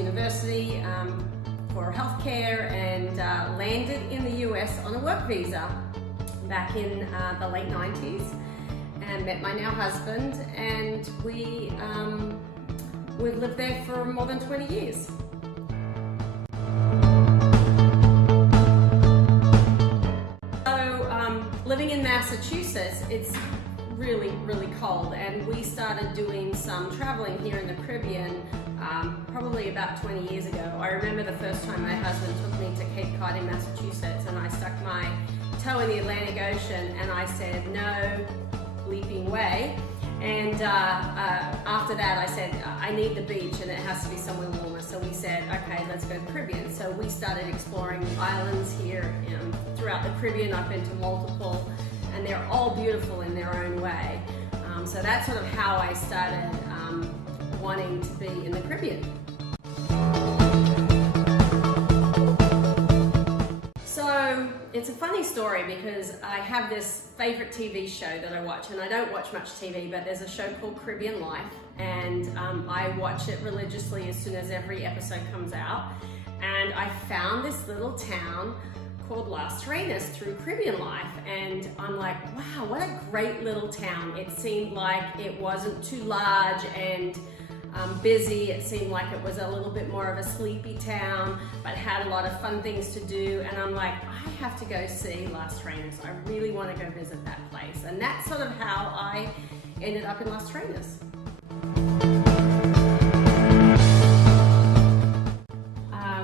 university for healthcare and landed in the US on a work visa back in the late 90s, and met my now husband, and we've lived there for more than 20 years. So living in Massachusetts, it's really cold, and we started doing some traveling here in the Caribbean probably about 20 years ago. I remember the first time my husband took me to Cape Cod in Massachusetts, and I stuck my toe in the Atlantic Ocean and I said, no bleeping way. And after that I said, I need the beach and it has to be somewhere warmer. So we said, okay, let's go to the Caribbean. So we started exploring islands here throughout the Caribbean. I've been to multiple, and they're all beautiful in their own way. So that's sort of how I started wanting to be in the Caribbean. So it's a funny story because I have this favorite TV show that I watch, and I don't watch much TV, but there's a show called Caribbean Life, and I watch it religiously as soon as every episode comes out. And I found this little town called Las Terrenas through Caribbean Life, and I'm like, wow, what a great little town. It seemed like it wasn't too large and busy. It seemed like it was a little bit more of a sleepy town, but had a lot of fun things to do. And I'm like, I have to go see Las Terrenas. I really want to go visit that place. And that's sort of how I ended up in Las Terrenas.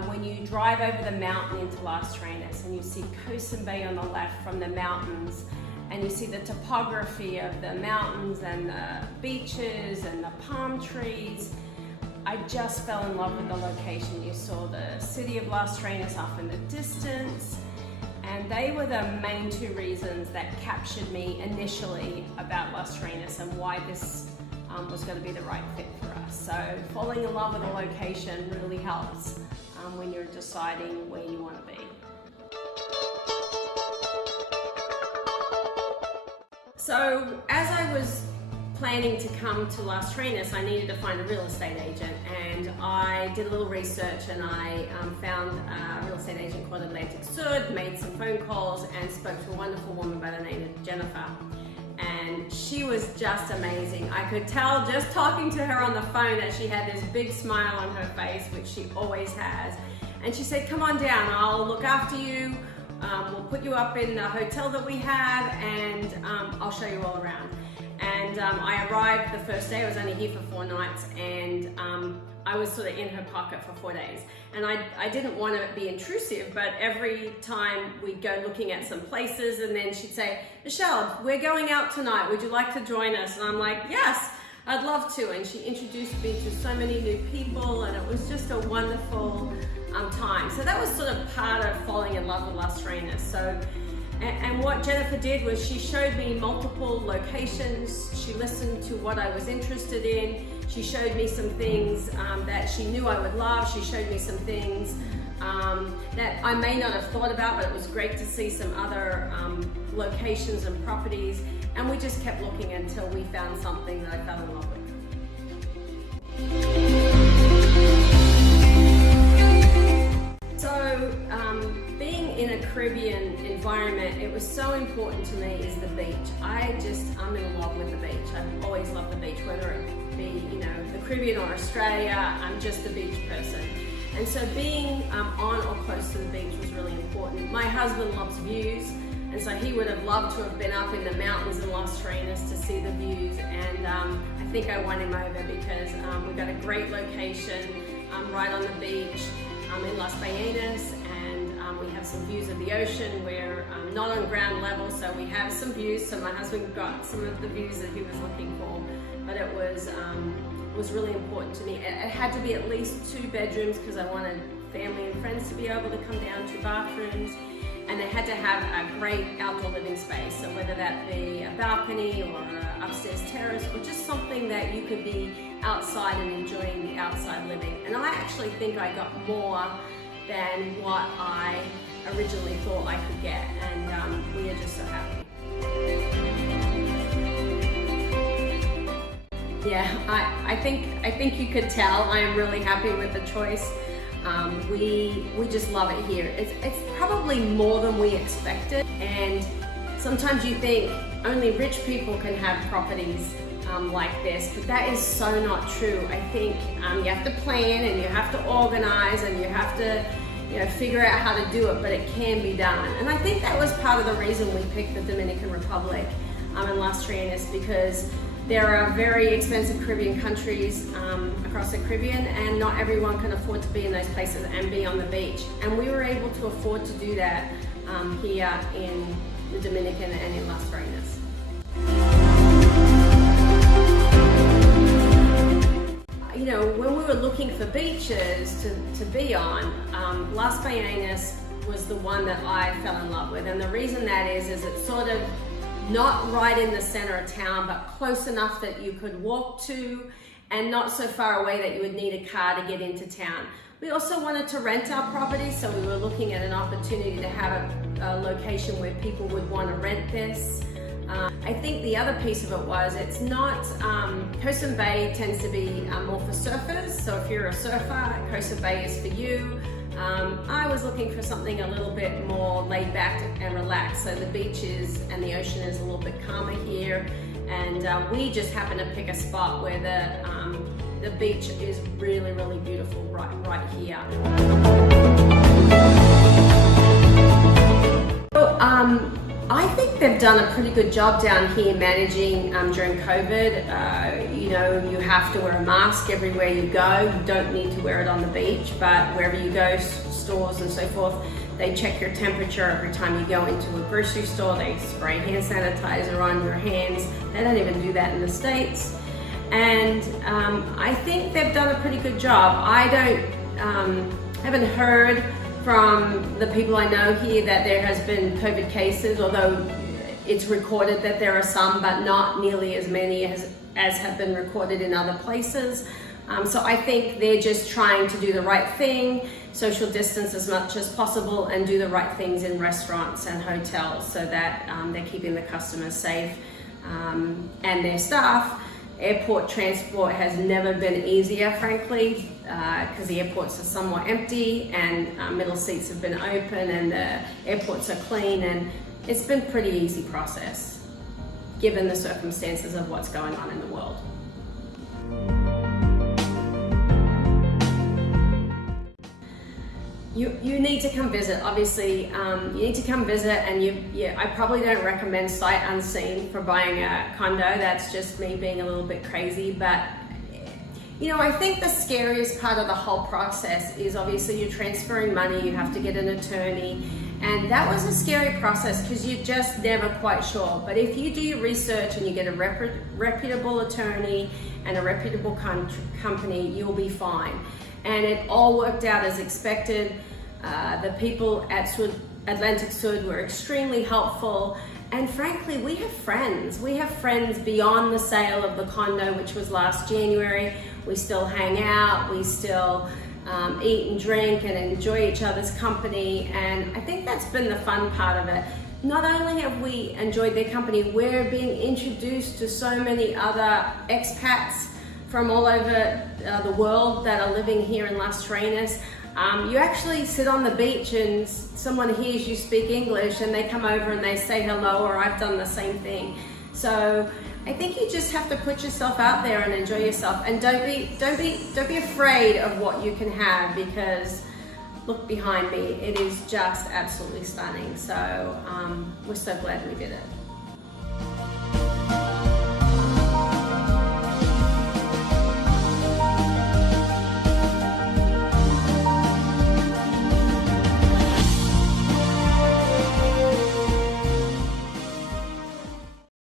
When you drive over the mountain into Las Terrenas and you see Coast Bay on the left from the mountains, and you see the topography of the mountains and the beaches and the palm trees, I just fell in love with the location. You saw the city of Las Terrenas off in the distance, and they were the main two reasons that captured me initially about Las Terrenas and why this was going to be the right fit for us. So falling in love with a location really helps when you're deciding where you want to be. So as I was planning to come to Las Terrenas, I needed to find a real estate agent, and I did a little research, and I found a real estate agent called Atlantique Sud, made some phone calls, and spoke to a wonderful woman by the name of Jennifer. And she was just amazing. I could tell just talking to her on the phone that she had this big smile on her face, which she always has. And she said, come on down, I'll look after you. We'll put you up in the hotel that we have, and I'll show you all around. And I arrived the first day. I was only here for 4 nights, and I was sort of in her pocket for 4 days. And I didn't want to be intrusive, but every time we'd go looking at some places, and then she'd say, Michelle, we're going out tonight. Would you like to join us? And I'm like, yes, I'd love to. And she introduced me to so many new people, and it was just a wonderful time. So that was sort of part of falling in love with Las Terrenas. So, and what Jennifer did was she showed me multiple locations. She listened to what I was interested in. She showed me some things that she knew I would love. She showed me some things that I may not have thought about, but it was great to see some other locations and properties. And we just kept looking until we found something that I fell in love with. So being in a Caribbean environment, it was so important to me is the beach. I'm in love with the beach. I've always loved the beach, whether it be, the Caribbean or Australia. I'm just a beach person. And so being on or close to the beach was really important. My husband loves views, and so he would have loved to have been up in the mountains in Las Terrenas to see the views. And I think I won him over because we've got a great location right on the beach. In Las Ballenas, and we have some views of the ocean. We're not on ground level, so we have some views. So my husband got some of the views that he was looking for, but it was really important to me. It had to be at least 2 bedrooms because I wanted family and friends to be able to come down, 2 bathrooms, and they had to have a great outdoor living space. So whether that be a balcony or an upstairs terrace, or just something that you could be outside and enjoying the outside living. And I actually think I got more than what I originally thought I could get, and we are just so happy. Yeah, I think you could tell I am really happy with the choice. We just love it here. It's probably more than we expected, and sometimes you think only rich people can have properties like this, but that is so not true. I think you have to plan and you have to organize and you have to figure out how to do it, but it can be done. And I think that was part of the reason we picked the Dominican Republic and Las Terrenas, because there are very expensive Caribbean countries across the Caribbean, and not everyone can afford to be in those places and be on the beach. And we were able to afford to do that here in the Dominican and in Las Terrenas. When we were looking for beaches to be on, Las Ballenas was the one that I fell in love with. And the reason that is it's sort of not right in the center of town, but close enough that you could walk to, and not so far away that you would need a car to get into town. We also wanted to rent our property, so we were looking at an opportunity to have a location where people would want to rent this. I think the other piece of it was it's not, Costa Bay tends to be more for surfers, so if you're a surfer, Costa Bay is for you. I was looking for something a little bit more laid back and relaxed, so the beaches and the ocean is a little bit calmer here, and we just happened to pick a spot where the beach is really, really beautiful right here. So, I think they've done a pretty good job down here managing during COVID. You have to wear a mask everywhere you go. You don't need to wear it on the beach, but wherever you go, stores and so forth, they check your temperature every time you go into a grocery store. They spray hand sanitizer on your hands. They don't even do that in the States. And I think they've done a pretty good job. I haven't heard from the people I know here that there has been COVID cases, although it's recorded that there are some, but not nearly as many as have been recorded in other places. So I think they're just trying to do the right thing, social distance as much as possible, and do the right things in restaurants and hotels so that they're keeping the customers safe and their staff. Airport transport has never been easier, frankly, because the airports are somewhat empty and middle seats have been open and the airports are clean, and it's been a pretty easy process given the circumstances of what's going on in the world. You need to come visit, obviously. You need to come visit, and I probably don't recommend sight unseen for buying a condo. That's just me being a little bit crazy, but I think the scariest part of the whole process is obviously you're transferring money, you have to get an attorney, and that was a scary process because you're just never quite sure. But if you do your research and you get a reputable attorney and a reputable company, you'll be fine. And it all worked out as expected. The people at Atlantique Sud were extremely helpful. And frankly, we have friends. We have friends beyond the sale of the condo, which was last January. We still hang out, we still eat and drink and enjoy each other's company. And I think that's been the fun part of it. Not only have we enjoyed their company, we're being introduced to so many other expats from all over the world that are living here in Las Terrenas. You actually sit on the beach and someone hears you speak English and they come over and they say hello, or I've done the same thing. So I think you just have to put yourself out there and enjoy yourself, and don't be afraid of what you can have, because look behind me, it is just absolutely stunning. So we're so glad we did it.